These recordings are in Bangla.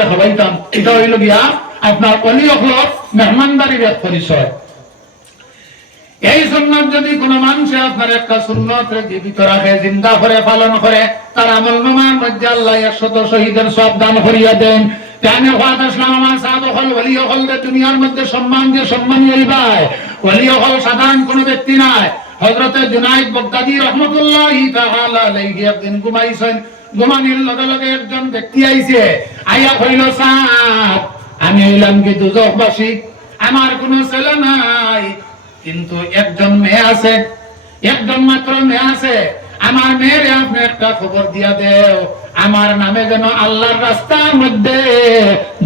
খাওয়াইতাম। এটা হইল গিয়া আপনার অলি হক মেহমানদারির এক পরিচয়। এই সুন্নাত যদি কোন মানুষে আপনার একটা সুন্নতরে জীবিত রাখে, জিন্দা করে পালন করে, তার আমলনামার মধ্যে আল্লাহ 100 শহীদের সব দান করিয়া দেন। জানে ওয়াদ ইসলাম আমার সাহাবা হল ওলি হল দুনিয়ার মধ্যে সম্মান দিয়ে সম্মানী হইবাই। ওলি হল সাধারণ কোন ব্যক্তি নাই। হযরতে জুনাইদ বাগদাদী রাহমাতুল্লাহি তাআলা আলাইহি একদিন ঘুমাইছেন। ঘুমানোর লগে লগে একজন ব্যক্তি আইছে, আইয়া কইল, সাহেব আমি হইলাম কি দুজখবাসী, আমার কোনো ছেলে নাই, কিন্তু একজন মেয়ে আছে, একজন মাত্র মেয়ে আছে। আমার মেয়ের আপনি একটা খবর দিয়া দেও, আমার নামে যেন আল্লাহর রাস্তার মধ্যে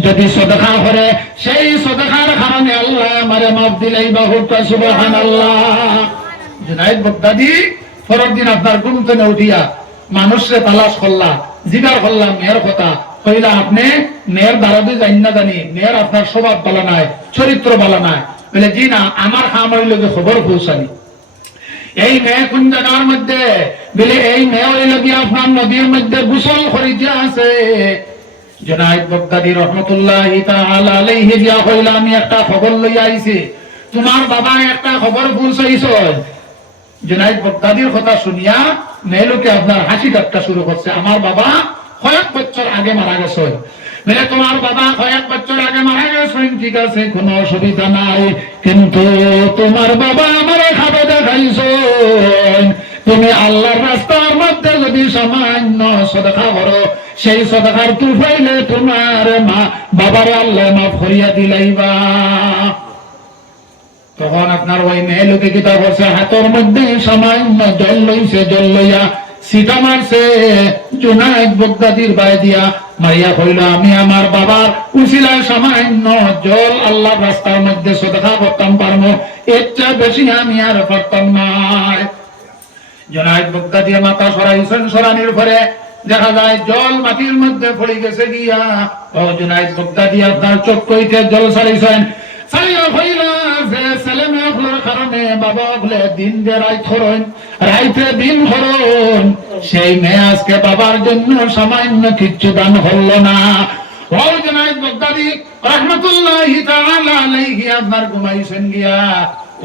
যদি সদকা করে, সেই সদকার কারণে আল্লাহ আমারে মাফ দিলেই বাহুটা সুবহানাল্লাহ। জুনাইদ বাগদাদী পরের দিন আপনার ঘুম থেকে উঠিয়া মানুষরে তালাশ করলা, জিগার করলাম মেয়ের কথা, কইলা আপনি মেয়ের দাঁড়াতে জানি না, জানি মেয়ের আপনার স্বভাব ভালো নাই, চরিত্র ভালো নাই। বলে জি না, আমার খাম হইল খবর পৌঁছানি। এই মেয়ে কোন জায়গার মধ্যে? বলে এই মেয়ে হইল গিয়ে আপনার নদীর মধ্যে গোসল করিতে আছে। জুনাইদ বাগদাদী রাহমাতুল্লাহি তাআলা আলাইহি গিয়া কইলা, আমি একটা খবর লইয়া আইছি, তোমার বাবা একটা খবর পৌঁছাইছে। জুনাইদ বাগদাদীর কথা শুনিয়া মেয়ে লোকে আপনার হাসি ঠাট্টা শুরু করছে। আমার বাবা কয়েক বছর আগে মারা গেছে। বলে তোমার বাবা কয়েক বছর আগে মারা গেছেন, ঠিক আছে, কোনো অসুবিধা নাই, কিন্তু তোমার বাবা আমার খাবে দেখাইছেন, তুমি আল্লাহর রাস্তার মধ্যে যদি সামান্য সদকা করো, সেই সদকার তুফাইলে তোমার মা বাবার আল্লাহ মাফ করিয়া দিলাইবা। তখন আপনার ওই মেয়ে লোকে কিতা করছে, হাতের মধ্যে সামান্য জল লইছে, জল লইয়া সিটা মারছে জুনাইদ বাগদাদীর বাই দিয়া, মারিয়া কইল, আমি আমার বাবার উসিলায় সামান্য জল আল্লাহর রাস্তার মধ্যে সদকা করতাম পারবো, এর চেয়ে বেশি আমি আর পারতাম না। জুনাইদ বাগদাদী মাথা সরাইছেন, সরানির পরে দেখা যায় জল মাটির মধ্যে পড়ে গেছে গিয়া। ও জুনাইদ বাগদাদী আপনার চোখ কইতে জল ছাড়িয়েছেন, ছাড়িয়া হইল যে ছেলে মেয়েগুলোর কারণে বাবা বলে দিন যে রাইত হরণ, রাইতে দিন হরণ, সেই মেয়ে আজকে বাবার জন্য সামান্য কিচ্ছু দান হল না। ও জুনাইদ বাগদাদী রাহমাতুল্লাহি তাআলা আলাইহি আপনার ঘুমাইছেন গিয়া।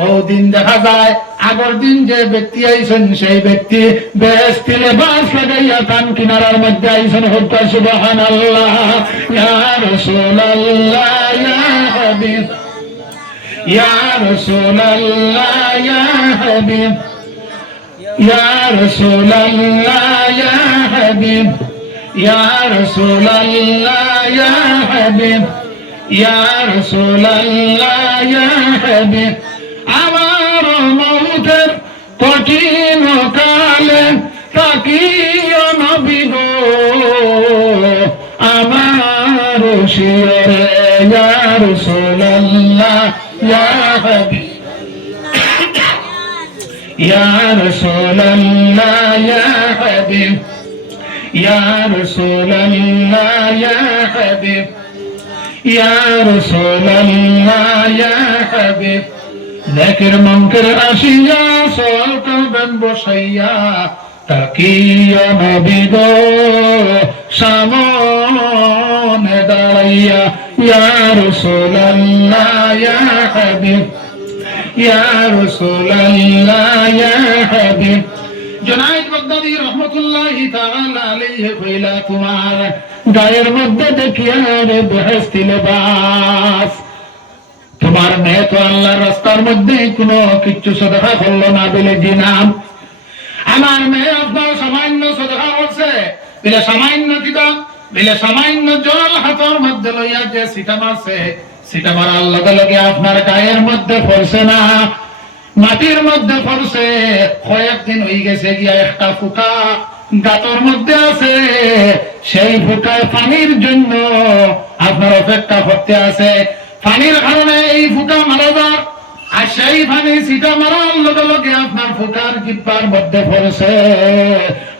ও দিন দেখা যায় আগের দিন যে ব্যক্তি আইছেন, সেই ব্যক্তি বেহেশতি লেবাস লাগাইয়া কান কিনারার মধ্যে আইছেন। হুক্কা সুবহানাল্লাহ। ইয়া রাসূলুল্লাহ ইয়া হাবিব, ইয়া রাসূলুল্লাহ ইয়া হাবিব, ইয়া রাসূলুল্লাহ ইয়া হাবিব, ইয়া রাসূলুল্লাহ ইয়া হাবিব, ইয়া রাসূলুল্লাহ ইয়া হাবিব। আমার মৌতের কঠিন কালে তাকিও নবী গো, আমার শিরে ইয়া রাসূলুল্লাহ ইয়া হাবিব, ইয়া রাসূলুল্লাহ ইয়া হাবিব, ইয়া রাসূলুল্লাহ ইয়া হাবিব, ইয়া রাসূলুল্লাহ ইয়া হাবিব। নেকের মঙ্কের আসিয়া সল করবেন বসাইয়া, তাকিয়া নবী গো সামনে দাঁড়াইয়া, ইয়া রাসূলুল্লাহ ইয়া হাবিব, ইয়া রাসূলুল্লাহ ইয়া হাবিব। জুনাইদ বাগদাদী রাহমাতুল্লাহি তাআলা আলাইহি কইলা, তোমার গায়ের মধ্যে দেখিয়া রে বেহেশতি লেবাস, তোমার মেয়ে তো আল্লাহর রাস্তার মধ্যে কোনো কিচ্ছু সদকা করলো না। বলে জি না, আমার মেয়ে আপনার সামান্য সদকা করছে। বলে সামান্য কিতা? বলে সামান্য জল হাতের মধ্যে লইয়া যে সিটা মারছে, সিটা মারার লগে লগে আপনার গায়ের মধ্যে পড়ছে না, মাটির মধ্যে পড়ছে। কয়েকদিন হয়ে গেছে গিয়া একটা ফুটা গাতর মধ্যে আছে, সেই ফুটায় পানির জন্য আপনার অপেক্ষা করতে আছে। পানির কারণে এই ফুটা মারা যাক, আর সেই পানি সিটা মারার লগে লগে আপনার ফুটার জিব্বার মধ্যে পড়ছে,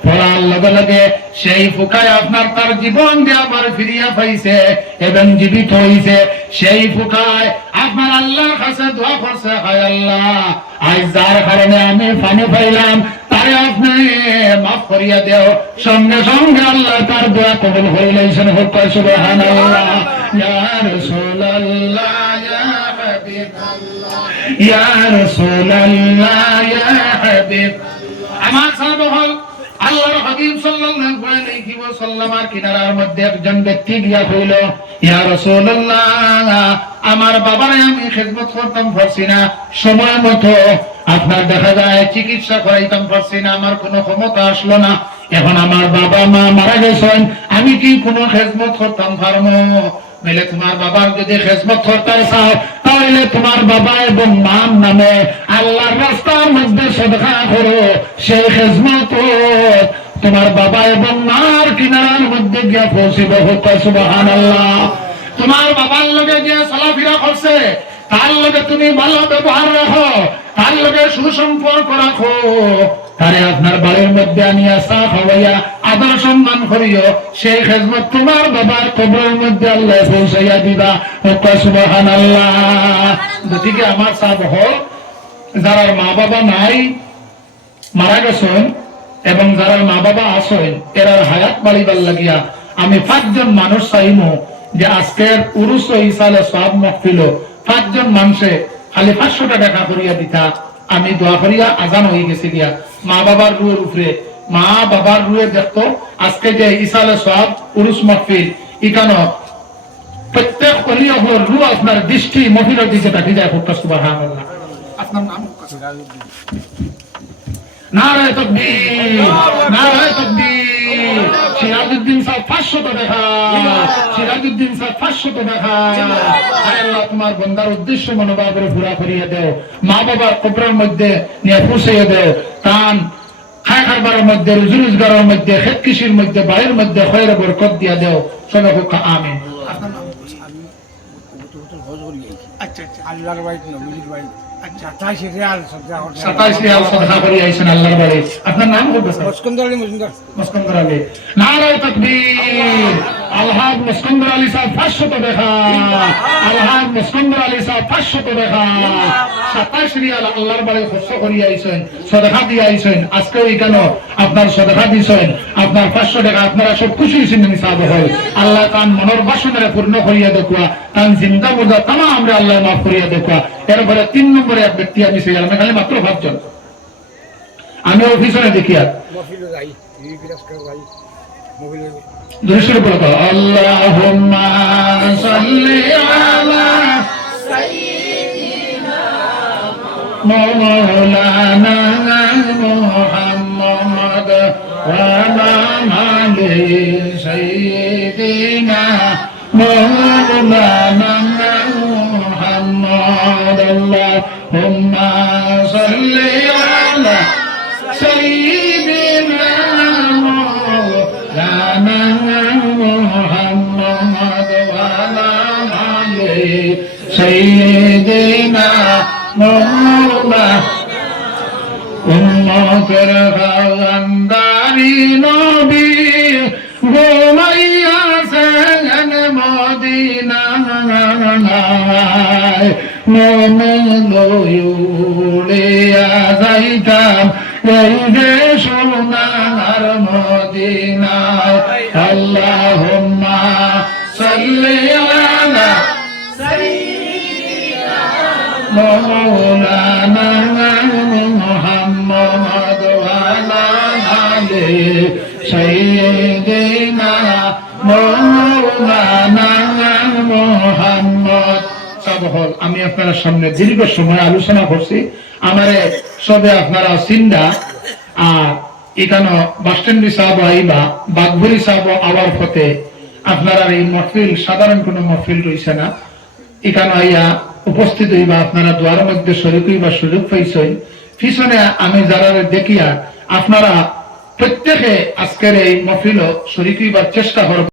পড়ার লগে লগে সেই ফুটায় আপনার তার জীবন দিয়ে আবার ফিরিয়া পাইছে এবং জীবিত হইছে। সেই ফুটায় আপনার আল্লাহর কাছে দোয়া করছে, হায় আল্লাহ, আজ যার কারণে আমি পানি পাইলাম, তারে আপনি মাফ করিয়া দেও। সঙ্গে সঙ্গে আল্লাহ তার দোয়া কবুল হইলেছেন। হোক সুবহানাল্লাহ। ইয়া রাসূলুল্লাহ ইয়া হাবিবাল্লাহ ইয়া রাসূলুল্লাহ ইয়া হাবিব। আমার সাহাবা হল আল্লাহর হাবিব সাল্লাল্লাহু আলাইহি ওয়াসাল্লামের কিনারার মধ্যে একজন ব্যক্তি গিয়া কইল, ইয়া রাসূলুল্লাহ, আমার বাবারে আমি খিদমত করতাম পারছি না, সময় মতো আপনার দেখা যায় চিকিৎসা করাইতাম পারছি না, আমার কোনো ক্ষমতা আসলো না, এখন আমার বাবা মা মারা গেছেন, আমি কি কোনো খিদমত করতাম পারবো? বলে তোমার বাবার যদি খিদমত করতে চাও তাহলে তোমার বাবা এবং মার নামে আল্লাহর রাস্তার মধ্যে সদকা করো। সেই খিদমত তোমার বাবা এবং মার কিনারার মধ্যে গিয়া পৌঁছিব। সুবহানাল্লাহ। তোমার বাবার লগে যে চলাফেরা করছে তার লগে তুমি ভালো ব্যবহার রাখো, তার লগে সুসম্পর্ক রাখো, তারে আপনার বাড়ির মধ্যে আনিয়া চা খাওয়াইয়া আদর সম্মান করিও। সেই খেজমত তোমার বাবার কবরের মধ্যে আল্লাহ পৌঁছাইয়া দিবা। সুবহানাল্লাহ। গতিকে আমার চাপ হল যারা মা বাবা নাই, মারা গেছেন, এবং যারা মা বাবা আছেন এরা হায়াত বাড়িবার লাগিয়া আমি 5 জন মানুষ চাইমু যে আজকের উরুস ইসালে সব মহফিল 5 জন মানুষে খালি 500 টাকা করিয়া দিতা। আমি দোয়া করিয়া আজান হয়ে গেছে গিয়া মা বাবার রুয়ের উপরে, মা বাবার রুয়ে দেখতো আজকে যে ইসালে সব উরুস মহফিল ইকানো প্রত্যেক অলিয়া রু আপনার দৃষ্টি মহফিলের দিকে তাকিয়ে যায়। সুবহানাল্লাহ। আপনার নাম? নারায়ে তাকবীর, নারায়ে তাকবীর। সিরাজউদ্দিন সাহেব 500 টাকা, সিরাজউদ্দিন সাহেব 500 টাকা। আল্লাহ তোমার বান্দার উদ্দেশ্য মনোভাবের পুরা করিয়ে দাও, মা বাবার কবরের মধ্যে নিয়ে পৌঁছিয়ে দাও, তান খায় খাবারের মধ্যে, রুজি রোজগারের মধ্যে, খেত কৃষির মধ্যে, বাড়ির মধ্যে খয়রে বরকত দিয়া দাও। সবাই হোক আমিন। আপনার নাম? আচ্ছা আচ্ছা, আল্লাহর বাইত নবীর বাইত। আচ্ছা, 27 রিয়াল সাদকা করি আইছেন আল্লাহর বাড়ি। আপনার নাম কি? মুস্কন্দর আলী। মুস্কন্দর আলী। নারায়ে তাকবীর। আলহাজ মুস্কন্দর আলী সাহেব 500 টাকা। আলহাজ মুস্কন্দর আলী সাহেব 500 টাকা। 27 রিয়াল আল্লাহর বাড়ি খরচ করি আইছেন, সাদকা দিয়ে আইছেন। আজকে এখানে আপনার সাদকা দিছেন, আপনার 500 টাকা। আপনারা সব খুশি হইছেন নিসাব হল। আল্লাহ তান মনের বাসনারে পূর্ণ করিয়া দেখুয়া, তান জিন্দা মুর্দা তামাম আমরা আল্লাহ মাফ করিয়া দেখুয়া। এরপরে 3 নম্বরে এক ব্যক্তি আমি সেই আমি খালি মাত্র 5 জন আমি অফিসে দেখি আর দুইশোর উপরে আল্লাহুম্মা সাল্লি আলা সাইয়্যিদিনা মাওলানা মুহাম্মদ ওয়া আলা আলি সাইয়্যিদিনা মাওলানা মুহাম্মদ। আল্লাহুম্মা সাল্লি আলা সাইয়্যিদিনা মাওলানা মুহাম্মদ ওয়া আলা আলি সাইয়্যিদিনা মাওলানা। উম্মতের খানদানি নবী ঘুমাইয়া সেন মদিনায়, মনে লইয়া যাইতাম এই যে সোনার মদিনায়। আল্লাহুম্মা সাল্লি আলা সাইয়্যিদিনা মাওলানা মুহাম্মদ ওয়া আলা আলি সাইয়্যিদিনা মাওলানা মুহাম্মদ। সাবহল আমি আপনার সামনে দীর্ঘ সময় আলোচনা করছি, আমারে সবে আপনারা সিন্দা আর এখানে বাসস্ট্যান্ড সাহেব আইবা বাগবুরি সাহেব আওয়ার পথে আপনারা এই মহফিল সাধারণ কোনো মহফিল রয়েছে না, এখানে আইয়া উপস্থিত হইবা, আপনারা দুয়ারের মধ্যে শরীক হইবা সুযোগ পাইছেন। পিছনে আমি যারা দেখিয়া আপনারা প্রত্যেকে আজকের এই মহফিল শরীক হইবার চেষ্টা করবেন।